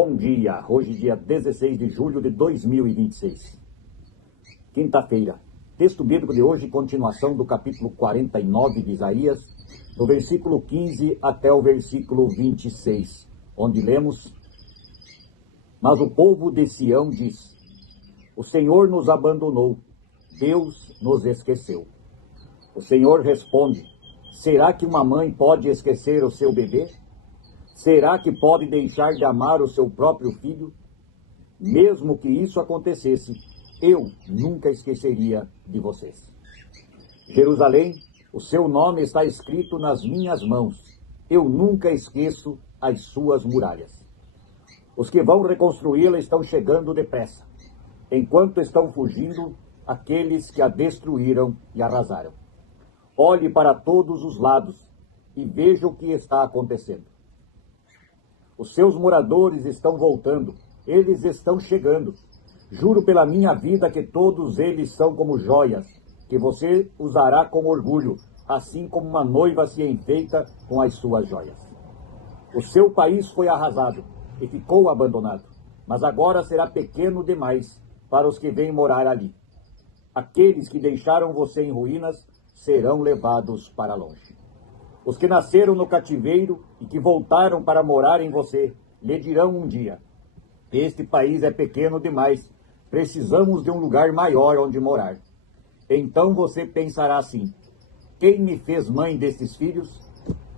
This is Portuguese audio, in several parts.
Bom dia, hoje dia 16 de julho de 2026, quinta-feira. Texto bíblico de hoje, continuação do capítulo 49 de Isaías, do versículo 15 até o versículo 26, onde lemos: Mas o povo de Sião diz: O Senhor nos abandonou, Deus nos esqueceu. O Senhor responde: Será que uma mãe pode esquecer o seu bebê? Será que pode deixar de amar o seu próprio filho? Mesmo que isso acontecesse, eu nunca esqueceria de vocês. Jerusalém, o seu nome está escrito nas minhas mãos. Eu nunca esqueço as suas muralhas. Os que vão reconstruí-la estão chegando depressa, enquanto estão fugindo aqueles que a destruíram e arrasaram. Olhe para todos os lados e veja o que está acontecendo. Os seus moradores estão voltando, eles estão chegando. Juro pela minha vida que todos eles são como joias, que você usará com orgulho, assim como uma noiva se enfeita com as suas joias. O seu país foi arrasado e ficou abandonado, mas agora será pequeno demais para os que vêm morar ali. Aqueles que deixaram você em ruínas serão levados para longe. Os que nasceram no cativeiro e que voltaram para morar em você, lhe dirão um dia: Este país é pequeno demais, precisamos de um lugar maior onde morar. Então você pensará assim: quem me fez mãe destes filhos?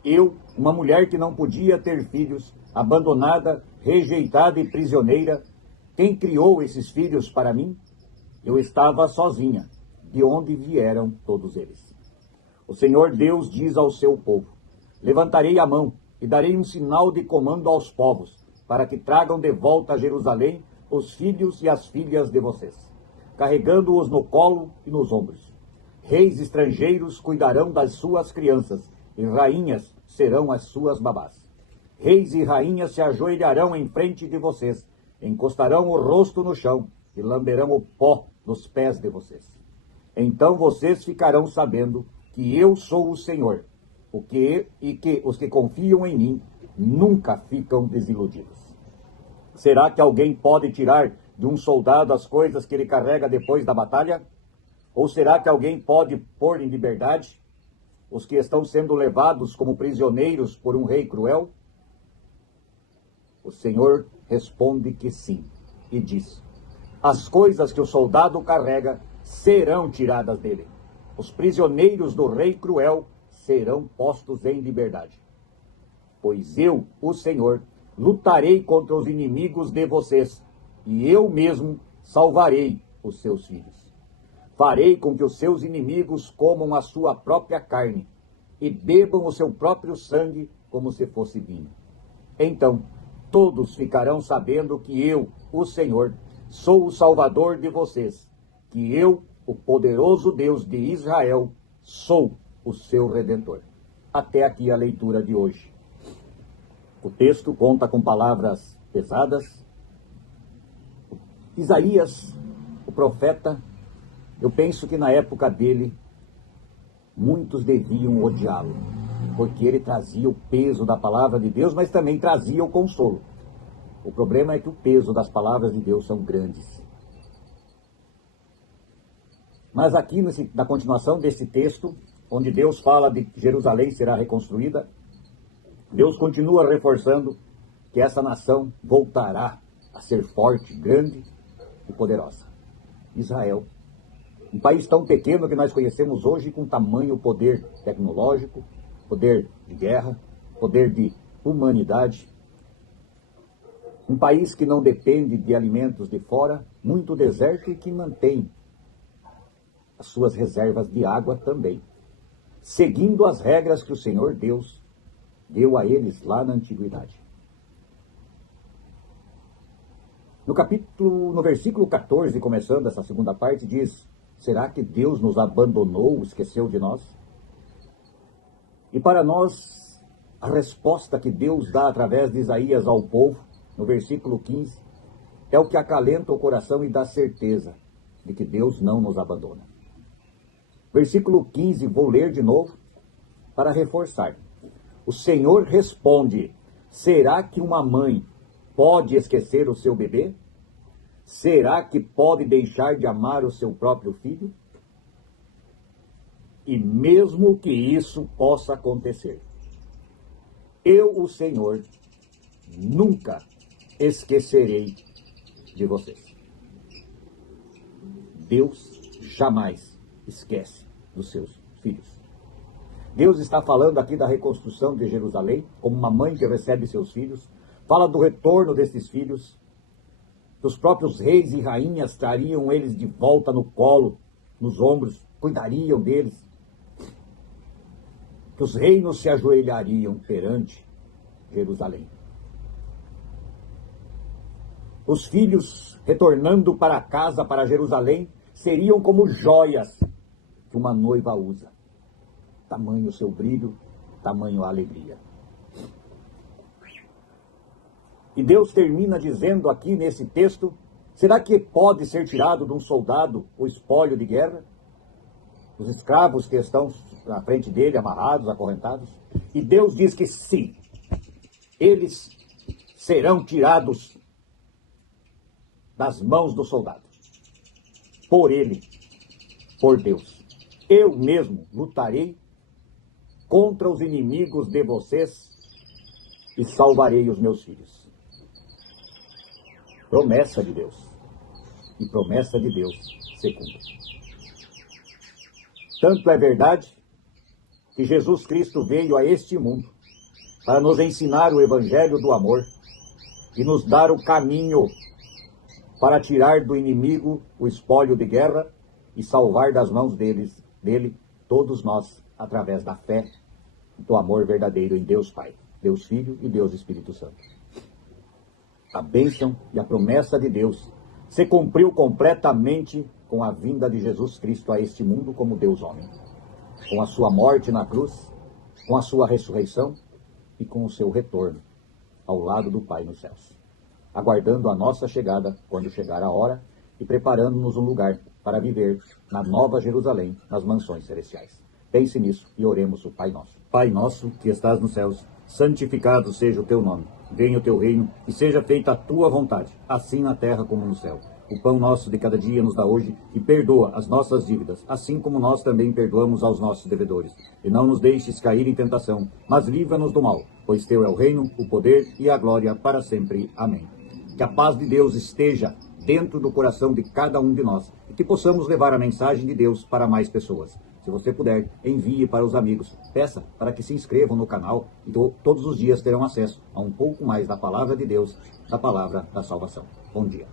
Eu, uma mulher que não podia ter filhos, abandonada, rejeitada e prisioneira. Quem criou esses filhos para mim? Eu estava sozinha. De onde vieram todos eles? O Senhor Deus diz ao seu povo: Levantarei a mão e darei um sinal de comando aos povos, para que tragam de volta a Jerusalém os filhos e as filhas de vocês, carregando-os no colo e nos ombros. Reis estrangeiros cuidarão das suas crianças, e rainhas serão as suas babás. Reis e rainhas se ajoelharão em frente de vocês, encostarão o rosto no chão e lamberão o pó dos pés de vocês. Então vocês ficarão sabendo que eu sou o Senhor, e que os que confiam em mim nunca ficam desiludidos. Será que alguém pode tirar de um soldado as coisas que ele carrega depois da batalha? Ou será que alguém pode pôr em liberdade os que estão sendo levados como prisioneiros por um rei cruel? O Senhor responde que sim, e diz: As coisas que o soldado carrega serão tiradas dele. Os prisioneiros do rei cruel serão postos em liberdade. Pois eu, o Senhor, lutarei contra os inimigos de vocês, e eu mesmo salvarei os seus filhos. Farei com que os seus inimigos comam a sua própria carne, e bebam o seu próprio sangue como se fosse vinho. Então, todos ficarão sabendo que eu, o Senhor, sou o Salvador de vocês, que eu, o poderoso Deus de Israel, sou o seu Redentor. Até aqui a leitura de hoje. O texto conta com palavras pesadas. Isaías, o profeta, eu penso que na época dele, muitos deviam odiá-lo, porque ele trazia o peso da palavra de Deus, mas também trazia o consolo. O problema é que o peso das palavras de Deus são grandes. Mas aqui, na continuação desse texto, onde Deus fala de que Jerusalém será reconstruída, Deus continua reforçando que essa nação voltará a ser forte, grande e poderosa. Israel, um país tão pequeno que nós conhecemos hoje, com tamanho poder tecnológico, poder de guerra, poder de humanidade. Um país que não depende de alimentos de fora, muito deserto e que mantém as suas reservas de água também, seguindo as regras que o Senhor Deus deu a eles lá na antiguidade. No versículo 14, começando essa segunda parte, diz: Será que Deus nos abandonou, esqueceu de nós? E para nós, a resposta que Deus dá através de Isaías ao povo, no versículo 15, é o que acalenta o coração e dá certeza de que Deus não nos abandona. Versículo 15, vou ler de novo para reforçar. O Senhor responde: será que uma mãe pode esquecer o seu bebê? Será que pode deixar de amar o seu próprio filho? E mesmo que isso possa acontecer, eu, o Senhor, nunca esquecerei de vocês. Deus jamais esquece dos seus filhos. Deus está falando aqui da reconstrução de Jerusalém, como uma mãe que recebe seus filhos. Fala do retorno desses filhos. Dos próprios reis e rainhas trariam eles de volta no colo, nos ombros, cuidariam deles. Que os reinos se ajoelhariam perante Jerusalém. Os filhos, retornando para casa, para Jerusalém, seriam como joias que uma noiva usa. Tamanho o seu brilho, tamanho a alegria. E Deus termina dizendo aqui nesse texto, será que pode ser tirado de um soldado o espólio de guerra? Os escravos que estão na frente dele, amarrados, acorrentados? E Deus diz que sim, eles serão tirados das mãos do soldado. Por ele, por Deus. Eu mesmo lutarei contra os inimigos de vocês e salvarei os meus filhos. Promessa de Deus. E promessa de Deus se cumpre. Tanto é verdade que Jesus Cristo veio a este mundo para nos ensinar o evangelho do amor e nos dar o caminho para tirar do inimigo o espólio de guerra e salvar das mãos dele todos nós, através da fé, do amor verdadeiro em Deus Pai, Deus Filho e Deus Espírito Santo. A bênção e a promessa de Deus se cumpriu completamente com a vinda de Jesus Cristo a este mundo como Deus homem, com a sua morte na cruz, com a sua ressurreição e com o seu retorno ao lado do Pai nos céus, aguardando a nossa chegada quando chegar a hora e preparando-nos um lugar para viver na Nova Jerusalém, nas mansões celestiais. Pense nisso e oremos o Pai Nosso. Pai nosso que estás nos céus, santificado seja o teu nome. Venha o teu reino e seja feita a tua vontade, assim na terra como no céu. O pão nosso de cada dia nos dá hoje e perdoa as nossas dívidas, assim como nós também perdoamos aos nossos devedores. E não nos deixes cair em tentação, mas livra-nos do mal, pois teu é o reino, o poder e a glória para sempre. Amém. Que a paz de Deus esteja dentro do coração de cada um de nós e que possamos levar a mensagem de Deus para mais pessoas. Se você puder, envie para os amigos. Peça para que se inscrevam no canal e todos os dias terão acesso a um pouco mais da palavra de Deus, da palavra da salvação. Bom dia.